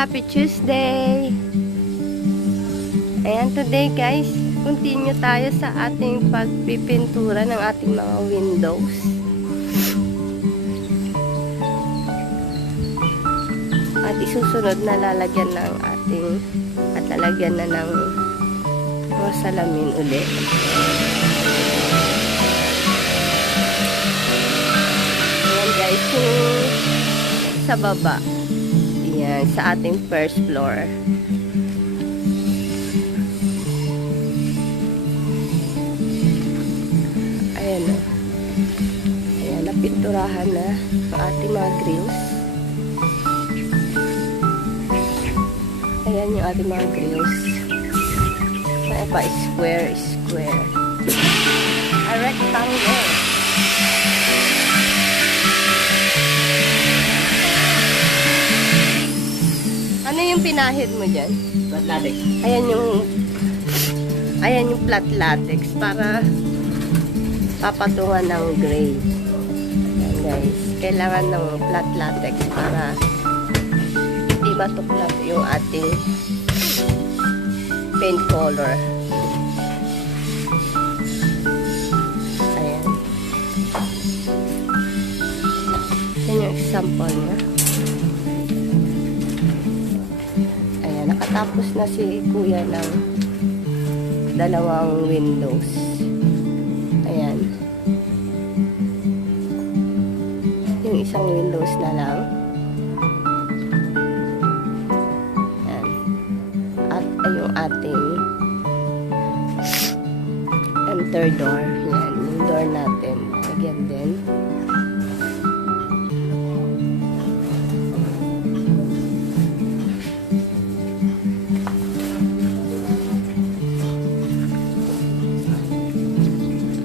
Happy Tuesday! Ayan, today guys, continue tayo sa ating pagpipintura ng ating mga windows. At isusunod na lalagyan ng ating, at lalagyan na ng mga salamin ulit. Ayan guys, yung sa baba. Ayan, sa ating first floor. Ayan o. Ayan, napinturahan na ang ating mga grills. Ayan yung ating mga grills. Ayan pa, square. A rectangle. Ano yung pinahid mo dyan? Flat latex. Ayan yung flat latex para papatungan ng gray. Ayan guys. Kailangan ng flat latex para hindi matuklap yung ating paint color. Ayan. Ayan yung example niya. Nakatapos na si kuya ng dalawang windows. Ayan. Yung isang windows na lang. Ayan. At yung ating third door. Ayan. Yung door natin. Lagyan din.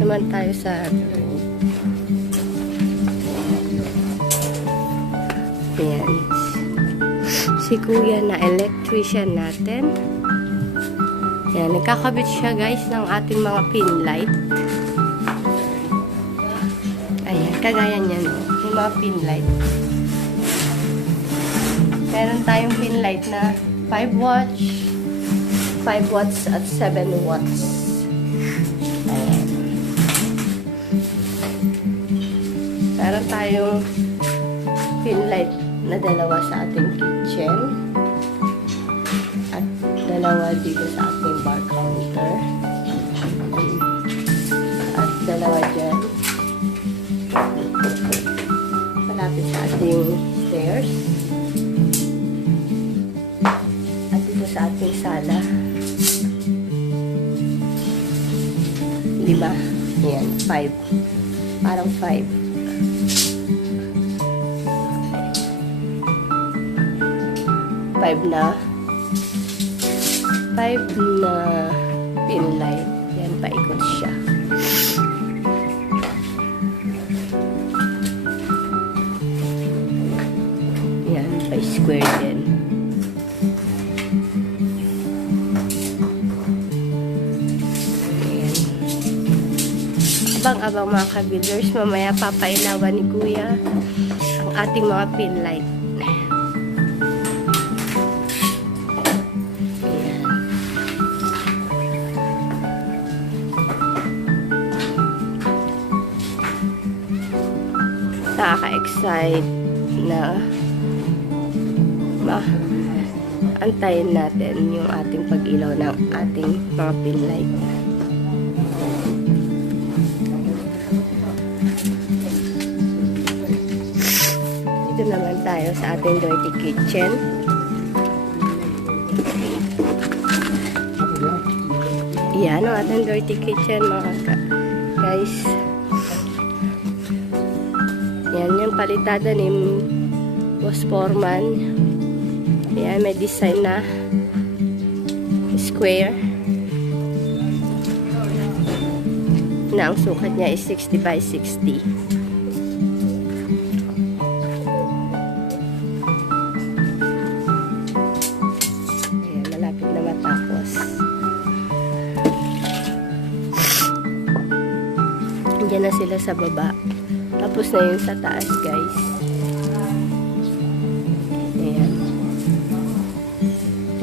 Naman tayo sa ayan, si kuya na electrician natin. Ayan, nagkakabit siya guys ng ating mga pin light. Ayan, kagaya niyan yung mga pin light. Meron tayong pin light na 5 watts at 7 watts. Meron tayong pin light na dalawa sa ating kitchen at dalawa dito sa ating bar counter at dalawa dyan malapit sa ating stairs at dito sa ating sala 5. Yan, 5. Parang 5. 5 na pin light. Yan, paikot siya. Yan, pa-square din. Ayan. Abang-abang mga ka-builders, mamaya papailawan ni kuya ang ating mga pin light. Nakaka-excite na antayin natin yung ating pag-ilaw ng ating mga pin light. Dito naman tayo sa ating dirty kitchen. Yan ang ating dirty kitchen mga guys. Yan yung palitada ni Boss Foreman. Yan, may design na square na ang sukat niya is 60 by 60. Ayan, malapit na matapos. Diyan na sila sa baba. Tapos na yung sa taas, guys. Ayan.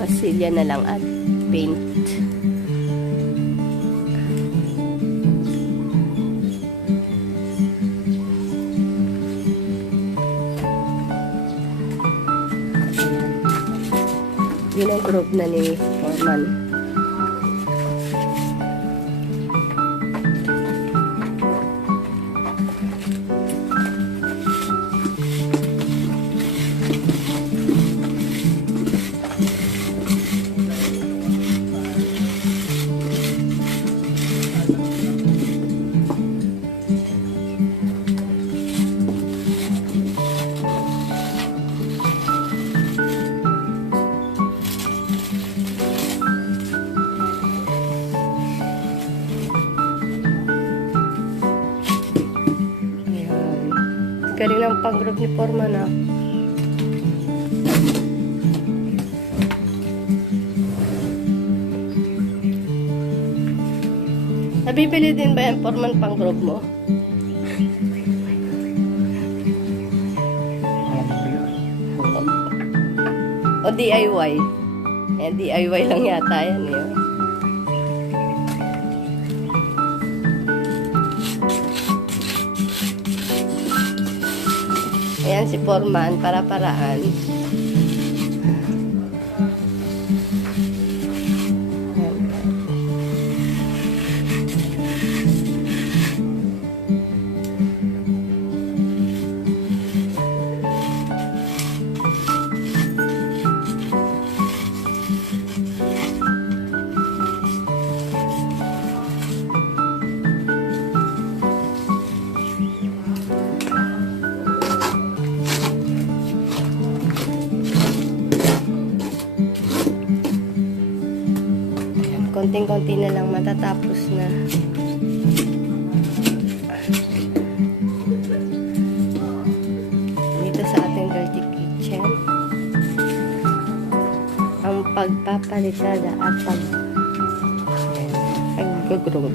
pasilya na lang at paint. Ginagroup na ni Foreman. Galing ng pang-group ni Foreman, ah. Nabibili din ba yan, Foreman, pang-group mo? O DIY? Eh, DIY lang yata yan, eh. Ayan si Foreman, para-paraan. Konting-konti na lang matatapos na. Dito sa ating dirty kitchen, ang pagpapalitada at pag-group.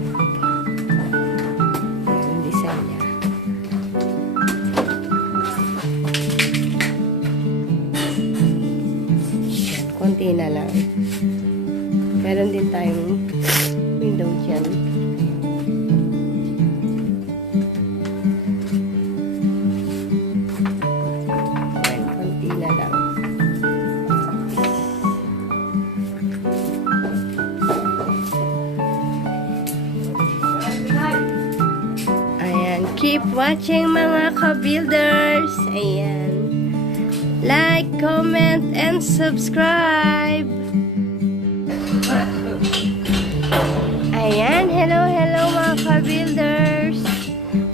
Ang design niya. Konti na lang. Meron din tayong window dyan. Ayan, konti na lang. Ayan, keep watching mga ka-builders. Ayan. Like, comment, and subscribe. Ayan, hello mga ka-builders.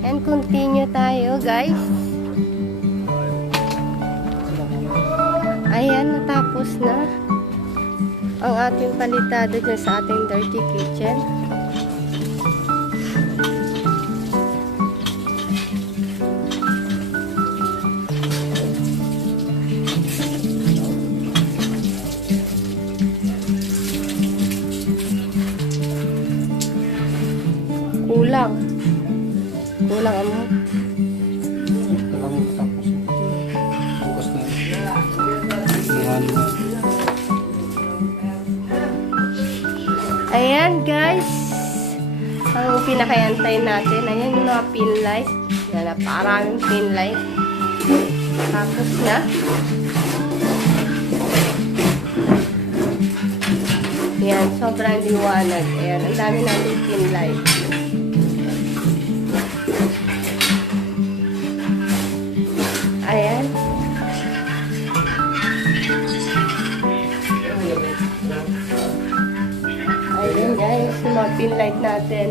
And continue tayo, guys. Ayan, natapos na ang ating palitado dyan sa ating dirty kitchen. Kulang ano? Ayan guys, ang pinakayantay natin, ayan yung mga pin light. Yan, naparaming pin light. Tapos na. Yan, sobrang liwanag. Ayan, ang dami natin pin light. Ayan. Ayan guys, yung mga pin light natin.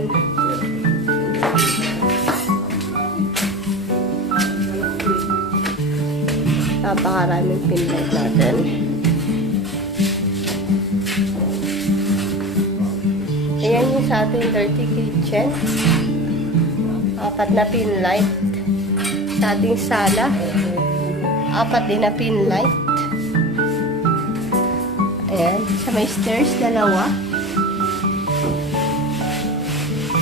Napakaraming pin light natin. Ayan yung sa ating dirty kitchen. 4 na pin light. Sa ating sala, 4 din na pin light. Ayan. Sa may stairs, 2.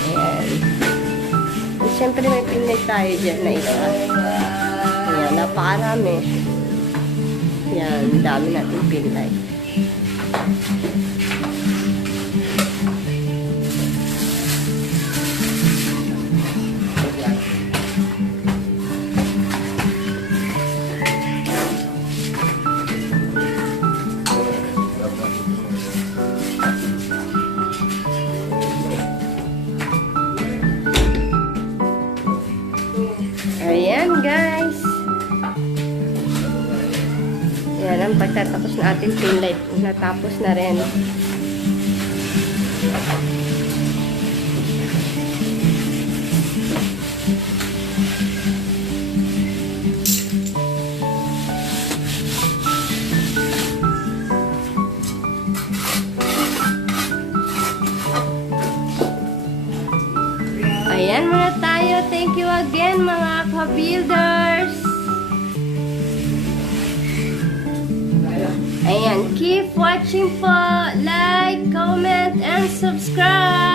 Ayan. At syempre may pin light tayo dyan na isa. Ayan, napakarami. Ayan, dami natin pin light. Ayan guys. Ayan ang pagtatapos na ating pin light. Natapos na rin. Ayan muna tayo. Thank you again mga ka-builders. Ayan, keep watching po. Like, comment, and subscribe.